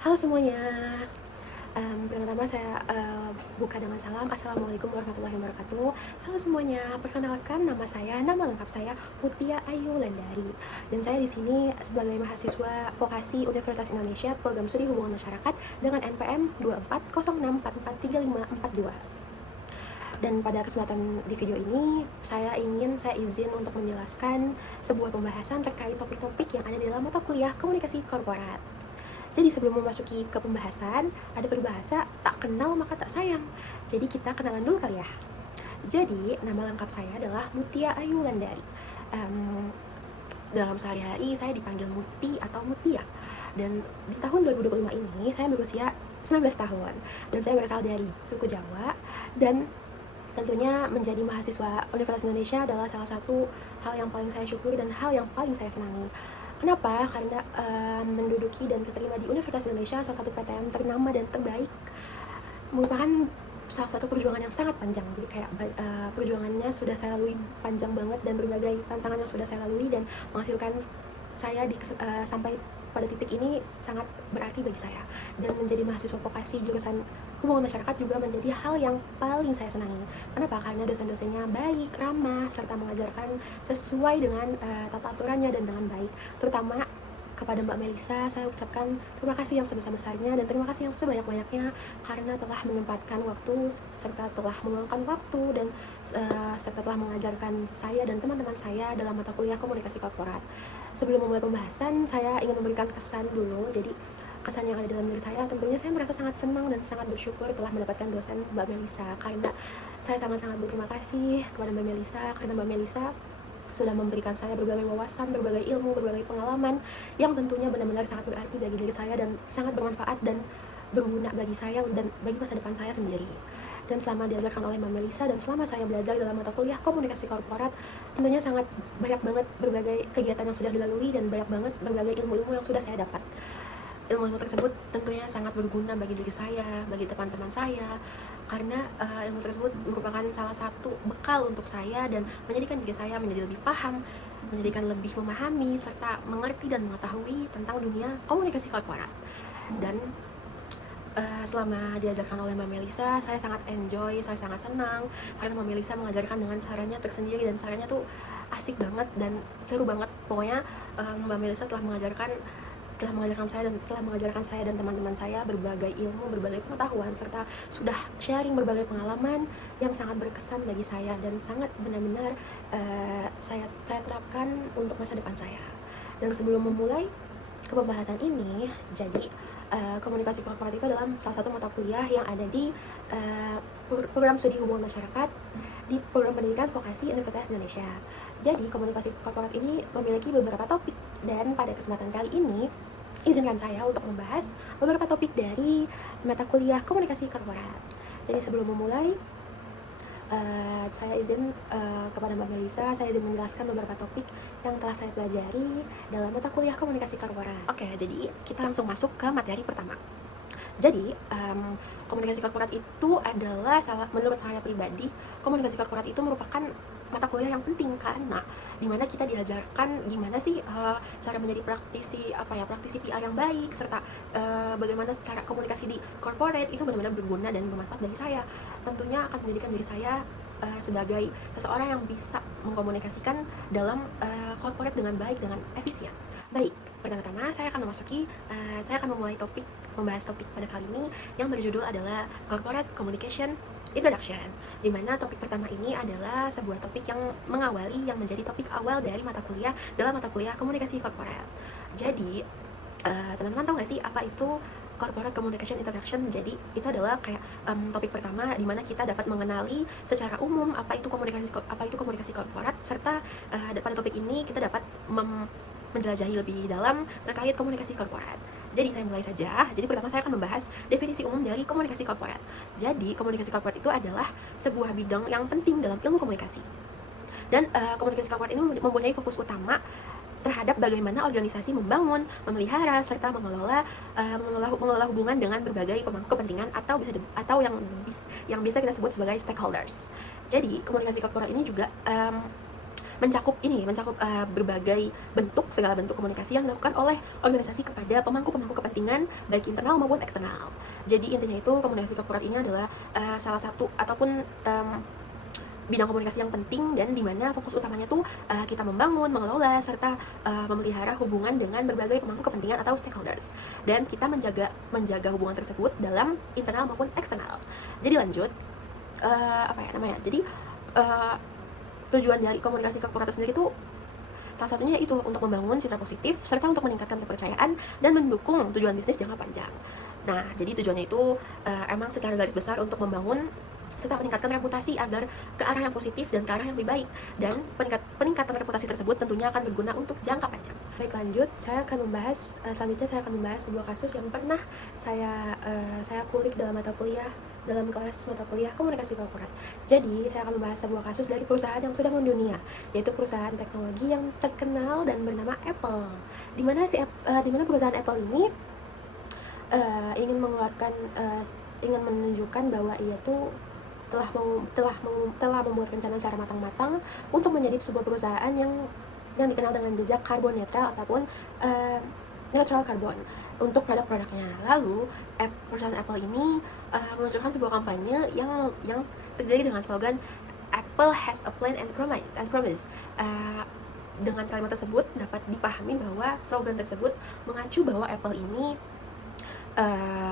Halo semuanya, pertama-tama saya buka dengan salam. Assalamualaikum warahmatullahi wabarakatuh. Halo semuanya, perkenalkan nama lengkap saya Mutia Ayu Landari, dan saya di sini sebagai mahasiswa vokasi Universitas Indonesia Program Studi Hubungan Masyarakat dengan NPM 24064435542. Dan pada kesempatan di video ini, saya izin untuk menjelaskan sebuah pembahasan terkait topik-topik yang ada di dalam mata kuliah komunikasi korporat. Jadi sebelum memasuki ke pembahasan, ada peribahasa tak kenal maka tak sayang. Jadi kita kenalan dulu kali ya. Jadi nama lengkap saya adalah Mutia Ayu Landari. Dalam sehari-hari saya dipanggil Muti atau Mutia. Dan di tahun 2025 ini saya berusia 19 tahun. Dan saya berasal dari suku Jawa. Dan tentunya menjadi mahasiswa Universitas Indonesia adalah salah satu hal yang paling saya syukuri dan hal yang paling saya senangi. Kenapa? Karena menduduki dan diterima di Universitas Indonesia, salah satu PTN ternama dan terbaik, merupakan salah satu perjuangan yang sangat panjang. Jadi kayak perjuangannya sudah saya lalui panjang banget, dan berbagai tantangan yang sudah saya lalui dan menghasilkan saya sampai pada titik ini sangat berarti bagi saya. Dan menjadi mahasiswa vokasi jurusan hubungan masyarakat juga menjadi hal yang paling saya senangi. Kenapa? Karena dosen-dosennya baik, ramah, serta mengajarkan sesuai dengan tata aturannya dan dengan baik. Terutama kepada Mbak Melisa, saya ucapkan terima kasih yang sebesar-besarnya dan terima kasih yang sebanyak-banyaknya karena telah menyempatkan waktu, serta telah meluangkan waktu, dan serta telah mengajarkan saya dan teman-teman saya dalam mata kuliah komunikasi korporat. Sebelum memulai pembahasan, saya ingin memberikan kesan dulu. Jadi kesan yang ada dalam diri saya, tentunya saya merasa sangat senang dan sangat bersyukur telah mendapatkan dosen Mbak Melisa, karena saya sangat-sangat berterima kasih kepada Mbak Melisa karena Mbak Melisa sudah memberikan saya berbagai wawasan, berbagai ilmu, berbagai pengalaman yang tentunya benar-benar sangat berarti bagi diri saya dan sangat bermanfaat dan berguna bagi saya dan bagi masa depan saya sendiri. Dan selama diajarkan oleh Mbak Melisa dan selama saya belajar dalam mata kuliah komunikasi korporat, tentunya sangat banyak banget berbagai kegiatan yang sudah dilalui dan banyak banget berbagai ilmu-ilmu yang sudah saya dapat. Ilmu-ilmu tersebut tentunya sangat berguna bagi diri saya, bagi teman-teman saya, karena ilmu tersebut merupakan salah satu bekal untuk saya dan menjadikan diri saya menjadi lebih paham, menjadikan lebih memahami, serta mengerti dan mengetahui tentang dunia komunikasi korporat. Dan selama diajarkan oleh Mbak Melisa, saya sangat enjoy, saya sangat senang karena Mbak Melisa mengajarkan dengan caranya tersendiri dan caranya tuh asik banget dan seru banget. Pokoknya Mbak Melisa telah mengajarkan saya dan teman-teman saya berbagai ilmu, berbagai pengetahuan, serta sudah sharing berbagai pengalaman yang sangat berkesan bagi saya dan sangat benar-benar saya terapkan untuk masa depan saya. Dan sebelum memulai ke pembahasan ini, jadi komunikasi korporat itu adalah salah satu mata kuliah yang ada di program studi hubungan masyarakat di program pendidikan vokasi Universitas Indonesia. Jadi komunikasi korporat ini memiliki beberapa topik, dan pada kesempatan kali ini izinkan saya untuk membahas beberapa topik dari mata kuliah komunikasi korporat. Jadi sebelum memulai, saya izin kepada Mbak Melisa, saya izin menjelaskan beberapa topik yang telah saya pelajari dalam mata kuliah komunikasi korporat. Oke, jadi kita langsung masuk ke materi pertama. Jadi, komunikasi korporat itu adalah menurut saya pribadi, komunikasi korporat itu merupakan mata kuliah yang penting karena dimana kita diajarkan gimana sih cara menjadi praktisi PR yang baik, serta bagaimana cara komunikasi di corporate itu benar-benar berguna dan bermanfaat bagi saya. Tentunya akan menjadikan diri saya sebagai seseorang yang bisa mengkomunikasikan dalam corporate dengan baik, dengan efisien. Baik, pertama-tama saya akan memulai membahas topik pada kali ini yang berjudul adalah Corporate Communication Introduction, di mana topik pertama ini adalah sebuah topik yang menjadi topik awal dari dalam mata kuliah komunikasi korporat. Jadi teman-teman tahu nggak sih apa itu Corporate Communication Introduction? Jadi itu adalah kayak topik pertama di mana kita dapat mengenali secara umum apa itu komunikasi korporat, serta pada topik ini kita dapat menjelajahi lebih dalam terkait komunikasi korporat. Jadi saya mulai saja. Jadi pertama saya akan membahas definisi umum dari komunikasi korporat. Jadi komunikasi korporat itu adalah sebuah bidang yang penting dalam ilmu komunikasi. Dan komunikasi korporat ini mempunyai fokus utama terhadap bagaimana organisasi membangun, memelihara, serta mengelola hubungan dengan berbagai pemangku kepentingan atau yang bisa kita sebut sebagai stakeholders. Jadi komunikasi korporat ini juga mencakup berbagai bentuk, segala bentuk komunikasi yang dilakukan oleh organisasi kepada pemangku-pemangku kepentingan baik internal maupun eksternal. Jadi intinya itu komunikasi korporat ini adalah salah satu ataupun bidang komunikasi yang penting, dan dimana fokus utamanya tuh kita membangun, mengelola, serta memelihara hubungan dengan berbagai pemangku kepentingan atau stakeholders, dan kita menjaga hubungan tersebut dalam internal maupun eksternal. Jadi lanjut, jadi tujuan dari komunikasi korporat sendiri itu salah satunya itu untuk membangun citra positif serta untuk meningkatkan kepercayaan dan mendukung tujuan bisnis jangka panjang. Nah, jadi tujuannya itu emang secara garis besar untuk membangun serta meningkatkan reputasi agar ke arah yang positif dan ke arah yang lebih baik, dan peningkatan reputasi tersebut tentunya akan berguna untuk jangka panjang. Baik, lanjut, selanjutnya saya akan membahas sebuah kasus yang pernah saya kulik dalam kelas mata kuliah komunikasi korporat. Jadi saya akan membahas sebuah kasus dari perusahaan yang sudah mendunia, yaitu perusahaan teknologi yang terkenal dan bernama Apple. Dimana perusahaan Apple ini ingin menunjukkan bahwa ia tuh telah membuat rencana secara matang-matang untuk menjadi sebuah perusahaan yang dikenal dengan jejak karbon netral ataupun neutral karbon untuk produk-produknya. Lalu perusahaan Apple ini meluncurkan sebuah kampanye yang terdiri dengan slogan Apple has a plan and promise. Dengan kalimat tersebut dapat dipahami bahwa slogan tersebut mengacu bahwa Apple ini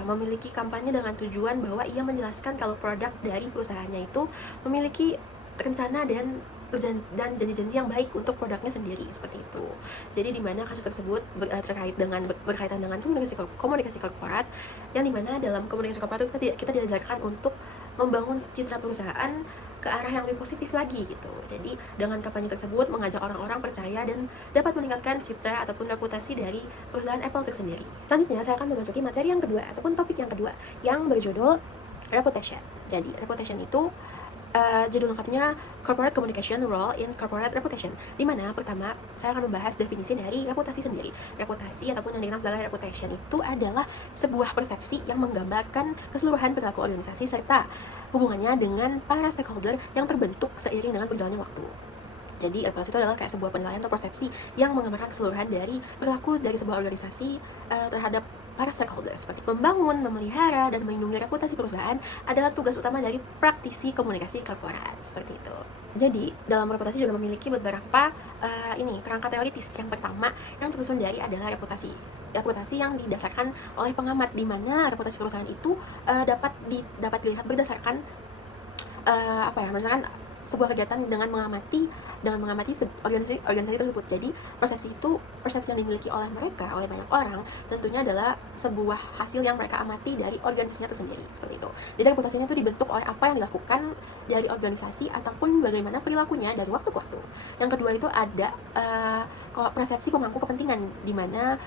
memiliki kampanye dengan tujuan bahwa ia menjelaskan kalau produk dari perusahaannya itu memiliki rencana dan janji-janji yang baik untuk produknya sendiri, seperti itu. Jadi di mana kasus tersebut berkaitan dengan komunikasi korporat, yang dimana dalam komunikasi korporat itu kita diajarkan untuk membangun citra perusahaan ke arah yang lebih positif lagi gitu. Jadi dengan kampanye tersebut mengajak orang-orang percaya dan dapat meningkatkan citra ataupun reputasi dari perusahaan Apple tersendiri. Selanjutnya saya akan memasuki materi yang kedua ataupun topik yang kedua yang berjudul reputation. Jadi reputation itu judul lengkapnya Corporate Communication Role in Corporate Reputation, di mana pertama saya akan membahas definisi dari reputasi sendiri. Reputasi ataupun yang dikenal sebagai reputation itu adalah sebuah persepsi yang menggambarkan keseluruhan perilaku organisasi serta hubungannya dengan para stakeholder yang terbentuk seiring dengan berjalannya waktu. Jadi reputasi itu adalah kayak sebuah penilaian atau persepsi yang menggambarkan keseluruhan dari perilaku dari sebuah organisasi terhadap para stakeholder. Seperti membangun, memelihara, dan melindungi reputasi perusahaan adalah tugas utama dari praktisi komunikasi korporat, seperti itu. Jadi dalam reputasi juga memiliki beberapa kerangka teoritis. Yang pertama yang tersusun dari adalah reputasi yang didasarkan oleh pengamat, di mana reputasi perusahaan itu dapat dilihat berdasarkan misalkan sebuah kegiatan dengan mengamati organisasi tersebut. Jadi persepsi yang dimiliki oleh banyak orang tentunya adalah sebuah hasil yang mereka amati dari organisasinya tersendiri, seperti itu. Jadi reputasinya itu dibentuk oleh apa yang dilakukan dari organisasi ataupun bagaimana perilakunya dari waktu ke waktu. Yang kedua itu ada persepsi pemangku kepentingan, di mana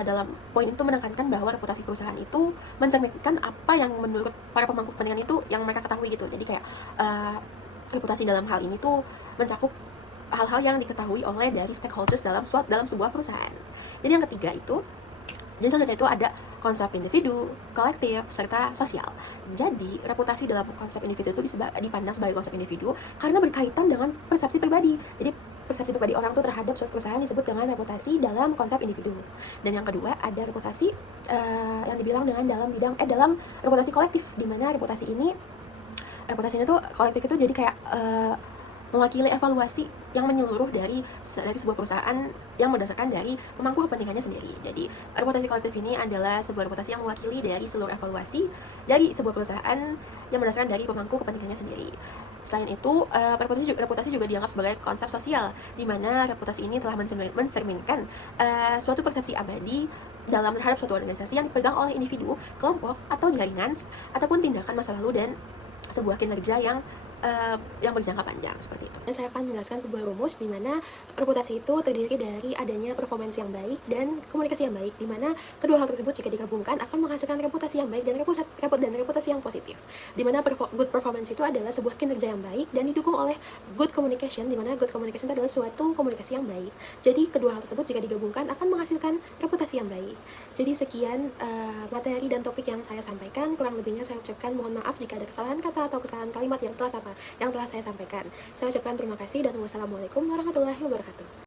dalam poin itu menekankan bahwa reputasi perusahaan itu mencerminkan apa yang menurut para pemangku kepentingan itu yang mereka ketahui gitu. Jadi kayak reputasi dalam hal ini tuh mencakup hal-hal yang diketahui oleh dari stakeholders dalam sebuah perusahaan. Jadi yang ketiga itu, jadi selanjutnya itu ada konsep individu, kolektif, serta sosial. Jadi reputasi dalam konsep individu itu dipandang sebagai konsep individu karena berkaitan dengan persepsi pribadi. Jadi persepsi pribadi orang tuh terhadap suatu perusahaan disebut dengan reputasi dalam konsep individu. Dan yang kedua ada reputasi yang dibilang dengan dalam reputasi kolektif, di mana reputasinya tuh kolektif itu jadi kayak mewakili evaluasi yang menyeluruh dari sebuah perusahaan yang berdasarkan dari pemangku kepentingannya sendiri. Jadi reputasi kolektif ini adalah sebuah reputasi yang mewakili dari seluruh evaluasi dari sebuah perusahaan yang berdasarkan dari pemangku kepentingannya sendiri. Selain itu, reputasi juga dianggap sebagai konsep sosial, di mana reputasi ini telah mencerminkan suatu persepsi abadi terhadap suatu organisasi yang dipegang oleh individu, kelompok, atau jaringan, ataupun tindakan masa lalu dan sebuah kinerja yang berjangka panjang, seperti itu. Dan saya akan menjelaskan sebuah rumus di mana reputasi itu terdiri dari adanya performance yang baik dan komunikasi yang baik, di mana kedua hal tersebut jika digabungkan akan menghasilkan reputasi yang baik dan reputasi yang positif. Di mana good performance itu adalah sebuah kinerja yang baik dan didukung oleh good communication, di mana good communication itu adalah suatu komunikasi yang baik. Jadi kedua hal tersebut jika digabungkan akan menghasilkan reputasi yang baik. Jadi sekian materi dan topik yang saya sampaikan. Kurang lebihnya saya ucapkan mohon maaf jika ada kesalahan kata atau kesalahan kalimat yang telah saya yang telah saya sampaikan. Saya ucapkan terima kasih dan wassalamualaikum warahmatullahi wabarakatuh.